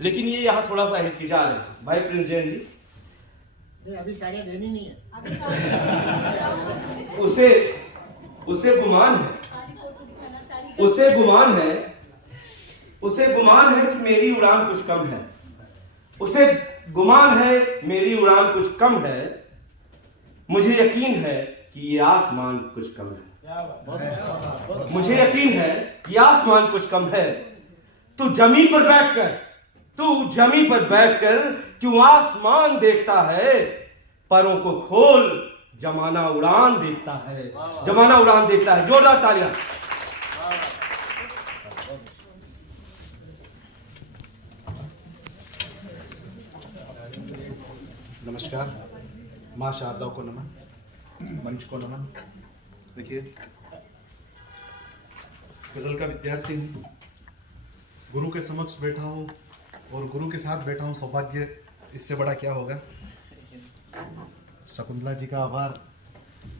लेकिन ये यहाँ थोड़ा सा हिचकिचा रहे हैं। भाई प्रिंस जैन जी, नहीं अभी साड़ियाँ देनी नहीं है। उसे गुमान है, उसे गुमान है कि मेरी उड़ान कुछ कम है, उसे गुमान है मेरी उड़ान कुछ कम है, मुझे यकीन है कि ये आसमान कुछ कम है, मुझे यकीन है कि आसमान कुछ कम है। तू जमीन पर बैठकर क्यों आसमान देखता है, परों को खोल जमाना उड़ान देखता है, जमाना उड़ान देखता है। जोरदार तालियां। नमस्कार, माँ शारदा को नमन, मंच को नमन। देखिए, गजल का विद्यार्थी हूँ, गुरु के समक्ष बैठा हूँ और गुरु के साथ बैठा हूँ। सौभाग्य इससे बड़ा क्या होगा। शकुंतला जी का आभार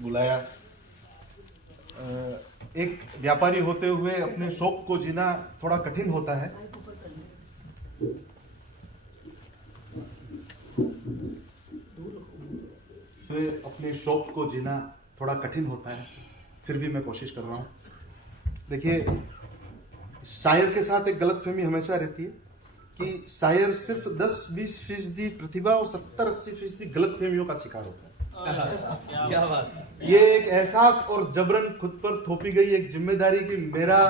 बुलाया। एक व्यापारी होते हुए अपने शौक को जीना थोड़ा कठिन होता है। अपने शौक को जीना थोड़ा कठिन होता है, फिर भी मैं कोशिश कर रहा हूँ। देखिए, शायर के साथ एक गलतफहमी हमेशा रहती है कि शायर सिर्फ 10-20% प्रतिभा और 70-80% गलतफहमियों का शिकार होता है। क्या बात। ये एक एहसास और जबरन खुद पर थोपी गई एक जिम्मेदारी कि मेरा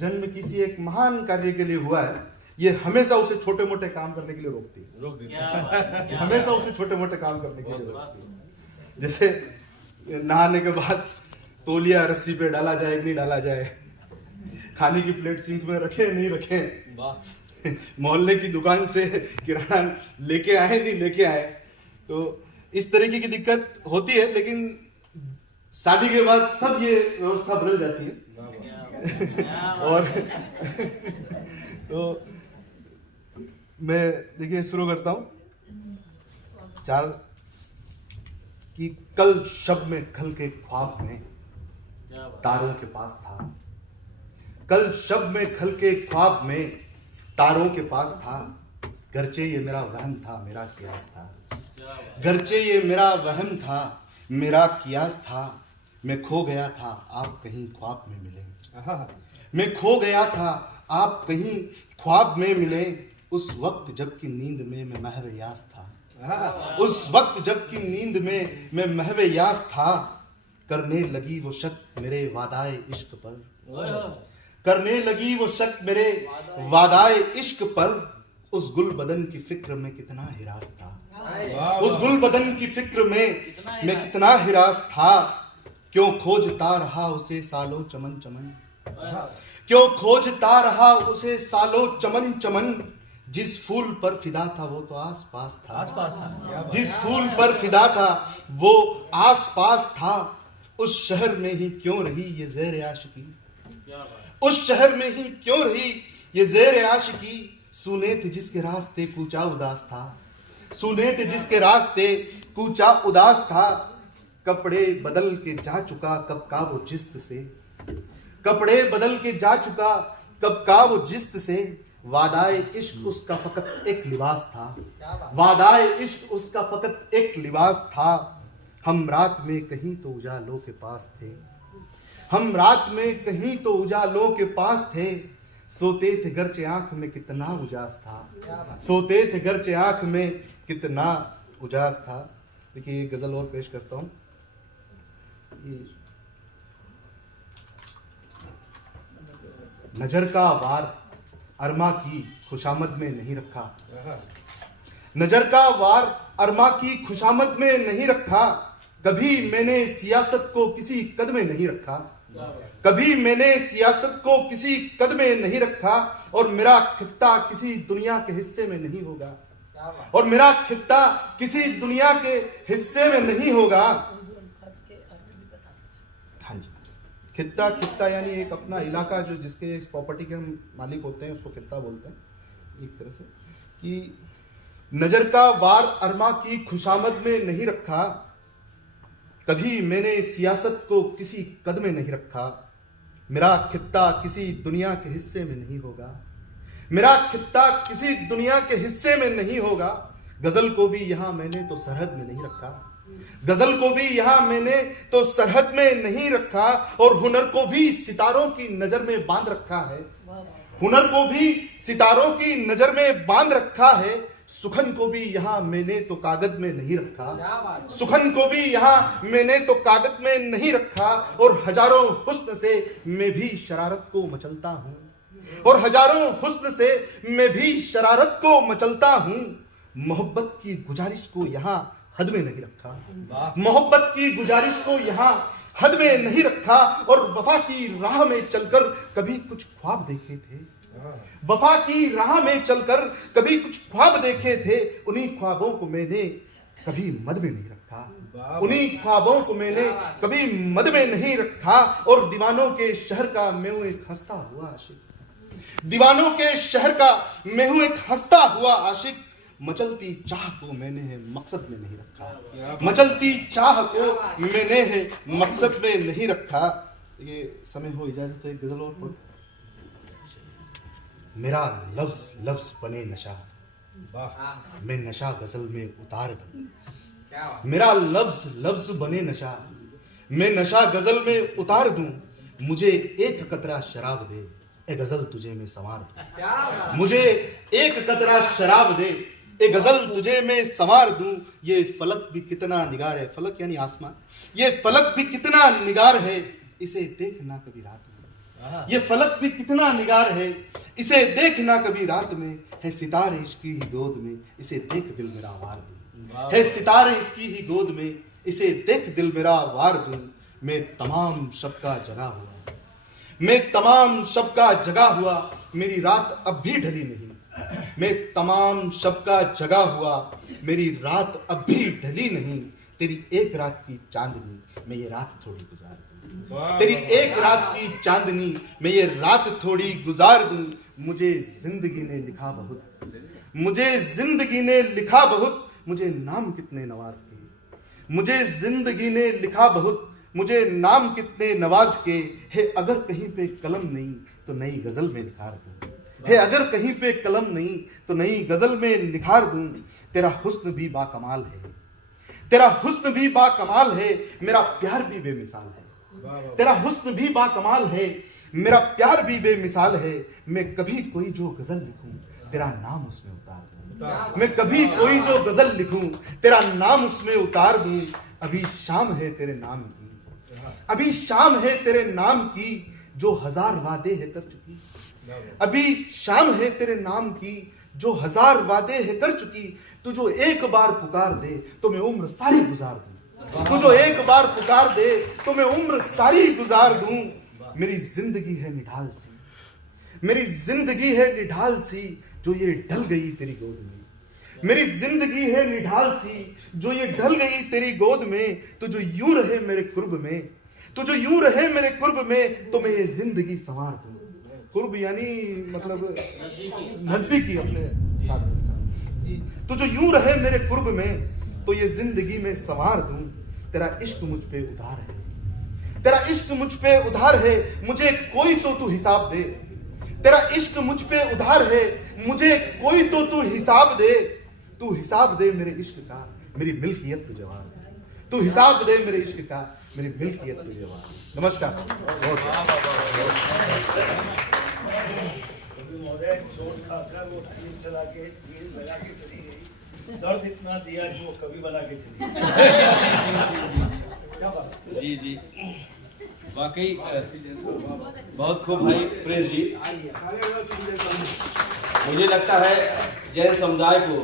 जन्म किसी एक महान कार्य के लिए हुआ है, ये हमेशा उसे छोटे मोटे काम करने के लिए रोकती है। हमेशा उसे छोटे मोटे काम करने के लिए रोकती है। जैसे नहाने के बाद तौलिया रस्सी पे डाला जाए कि नहीं डाला जाए, खाने की प्लेट सिंक में रखे नहीं रखे, मोहल्ले की दुकान से किराना लेके आए नहीं लेके आए। तो इस तरीके की दिक्कत होती है, लेकिन शादी के बाद सब ये व्यवस्था बदल जाती है। और तो मैं देखिए शुरू करता हूं। चार कि कल शब में खल के ख्वाब में तारों के पास था, कल शब में खल के ख्वाब में तारों के पास था, गरचे ये मेरा वहम था मेरा कियास था, गरचे ये मेरा वहम था मेरा कियास था, मैं खो गया था आप कहीं ख्वाब में मिले, मैं खो गया था आप कहीं ख्वाब में मिले, उस वक्त जबकि नींद में मैं महव यास था, उस वक्त जबकि नींद में मैं महव यास था, करने लगी वो शक मेरे वादाए इश्क पर, करने लगी वो शक मेरे वादाए इश्क पर, उस गुल बदन की फिक्र में कितना हिरास था, उस गुल बदन की फिक्र में मैं कितना हिरास था, क्यों खोजता रहा उसे सालों चमन चमन, क्यों खोजता रहा उसे सालों चमन चमन, जिस फूल पर फिदा था वो तो आस पास था, जिस फूल पर फिदा था वो आस पास था, उस शहर में ही क्यों रही ये ज़ेर आशिकी, उस शहर में ही क्यों रही ये ज़ेर आशिकी, सुने थे जिसके रास्ते कूचा उदास था, सुने थे जिसके रास्ते कूचा उदास था, कपड़े बदल के जा चुका कब का वो जिस्त से, कपड़े बदल के जा चुका कब का वो जिस्त से, वादाए इश्क उसका फकत एक लिबास था, वादाए इश्क उसका फकत एक लिबास था, हम रात में कहीं तो उजालों के पास थे, हम रात में कहीं तो उजालों के पास थे, सोते थे गरचे आंख में कितना उजास था, सोते थे गरचे आंख में कितना उजास था। देखिए एक गजल और पेश करता हूं। नजर का वार अरमा की खुशामद में नहीं रखा, नजर का वार अरमा की खुशामद में नहीं रखा, कभी मैंने सियासत को किसी कद में नहीं रखा, कभी मैंने सियासत को किसी कद में नहीं रखा, और मेरा खित्ता किसी दुनिया के हिस्से में नहीं होगा, और मेरा खित्ता किसी दुनिया के हिस्से में नहीं होगा। हाँ जी, खित्ता खित्ता यानी एक अपना इलाका जो जिसके इस प्रॉपर्टी के हम मालिक होते हैं उसको खित्ता बोलते हैं। एक तरह से कि नजर का वार अरमा की खुशामद में नहीं रखा, कभी मैंने सियासत को किसी कद में नहीं रखा, मेरा खित्ता किसी दुनिया के हिस्से में नहीं होगा, मेरा खित्ता किसी दुनिया के हिस्से में नहीं होगा। गजल को भी यहां मैंने तो सरहद में नहीं रखा, गजल को भी यहां मैंने तो सरहद में नहीं रखा, और हुनर को भी सितारों की नजर में बांध रखा है, हुनर को भी सितारों की नजर में बांध रखा है। सुखन को भी यहां मैंने तो कागज में नहीं रखा, सुखन को भी यहां मैंने तो कागज में नहीं रखा, और हजारों हुस्न से मैं भी शरारत को मचलता हूं, और हजारों हुस्न से मैं भी शरारत को मचलता हूं। मोहब्बत की गुजारिश को यहां हद में नहीं रखा, मोहब्बत की गुजारिश को यहां हद में नहीं रखा, और वफा की राह में चलकर कभी कुछ ख्वाब देखे थे, वफा की राह में चलकर कभी कुछ ख्वाब देखे थे। उन्हीं ख्वाबों को मैंने कभी मद में नहीं रखा, उन्हीं ख्वाबों को मैंने कभी मद में नहीं रखा, और दीवानों के शहर का मैं हूं एक हंसता हुआ आशिक, दीवानों के शहर का मैं हूं एक हंसता हुआ आशिक। मचलती चाह को मैंने है मकसद में नहीं रखा, मचलती चाह को मैंने है मकसद में नहीं रखा। ये समय हो इजाजत तो एक गजल और पढ़। मेरा लफ्ज लफ्ज बने नशा, मैं नशा गजल में उतार दूं, मेरा लफ्ज लफ्ज बने नशा, मैं नशा गजल में उतार दूं। मुझे एक कतरा शराब दे, ए गजल तुझे मैं संवार दूं, मुझे एक कतरा शराब दे, ए गजल तुझे मैं संवार दूं। ये फलक भी कितना निगार है, फलक यानी आसमान, ये फलक भी कितना निगार है, इसे देखना कभी रात में, ये फलक भी कितना निगार है, इसे देखना कभी रात में। है सितारे इसकी ही गोद में, इसे देख दिल मेरा वार दूं, है सितारे इसकी ही गोद में, इसे देख दिल मेरा वार दूं। मैं तमाम शब का जगा हुआ, मैं तमाम शब का जगा हुआ, मेरी रात अब भी ढली नहीं, मैं तमाम शब का जगा हुआ, मेरी रात अब भी ढली नहीं। तेरी एक रात की चांदनी मैं ये रात थोड़ी गुजार दूं, तेरी एक रात की चांदनी मैं ये रात थोड़ी गुजार दूं। मुझे जिंदगी ने लिखा बहुत, मुझे जिंदगी ने लिखा बहुत, मुझे नाम कितने नवाज के, मुझे जिंदगी ने लिखा बहुत, मुझे नाम कितने नवाज के। है अगर कहीं पे कलम नहीं तो नई गजल में निखार दूं, है अगर कहीं पे कलम नहीं तो नई गजल में निखार दूं। तेरा हुस्न भी बाकमाल है, तेरा हुस्न भी बाकमाल है, मेरा प्यार भी बेमिसाल है, तेरा हुस्न भी बाकमाल है, मेरा प्यार भी बेमिसाल है। मैं कभी कोई जो गजल लिखूं तेरा नाम उसमें उतार दूं, मैं कभी कोई जो गजल लिखूं तेरा नाम उसमें उतार दूं। अभी शाम है तेरे नाम की, अभी शाम है तेरे नाम की, जो हजार वादे है कर चुकी, अभी शाम है तेरे नाम की, जो हजार वादे है कर चुकी। तू जो एक बार पुकार दे तो मैं उम्र सारी गुजार दूं, तू जो एक बार पुकार दे तो मैं उम्र सारी गुजार दूं। मेरी जिंदगी है निढाल सी, मेरी जिंदगी है निढाल सी, जो ये ढल गई तेरी गोद में, मेरी जिंदगी है निढाल सी, जो ये ढल गई तेरी गोद में। तू जो यूं रहे मेरे कुर्ब में, तू जो यूं रहे मेरे कुर्ब में, तो मैं ये जिंदगी संवार दूं। कुर्ब यानी मतलब नजदीकी अपने साथ। तू जो यूं रहे मेरे कुर्ब में, तो ये जिंदगी में संवार दूं। तेरा इश्क मुझ पे उधार है, तेरा इश्क मुझ पे उधार है, मुझे कोई तो तू हिसाब दे। तेरा इश्क मुझ पे उधार है, मुझे कोई तो तू हिसाब दे। तू हिसाब दे मेरे इश्क का, मेरी मिल्कियत तुझे वार दे। तू हिसाब दे मेरे इश्क का, मेरी मिल्कियत तुझे वार दे। नमस्कार। महोदय चोट खाकर वो तीर चला के तीर लगा के चली गई, दर्द इतना दिया कि वो कभी बना के चली गई। क्या बात? जी जी, वाकई बहुत खूब भाई प्रेस जी। मुझे लगता है जैन समुदाय को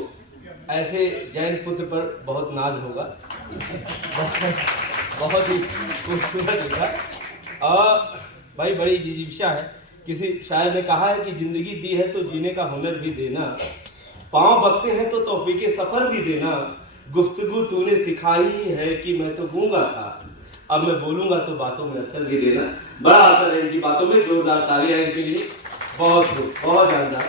ऐसे जैन पुत्र पर बहुत नाज होगा। बहुत ही खूबसूरत लिखा। और भाई बड़ी जिज्ञासा है। किसी शायर ने कहा है कि जिंदगी दी है तो जीने का हुनर भी देना, पांव बक्से हैं तो तौफीके सफर भी देना। गुफ्तगू तूने सिखाई है कि मैं तो गूंगा था, अब मैं बोलूंगा तो बातों में असर भी देना। बड़ा असर है इनकी बातों में, जोरदार तालियां इनके लिए। बहुत खूब, बहुत जानदार।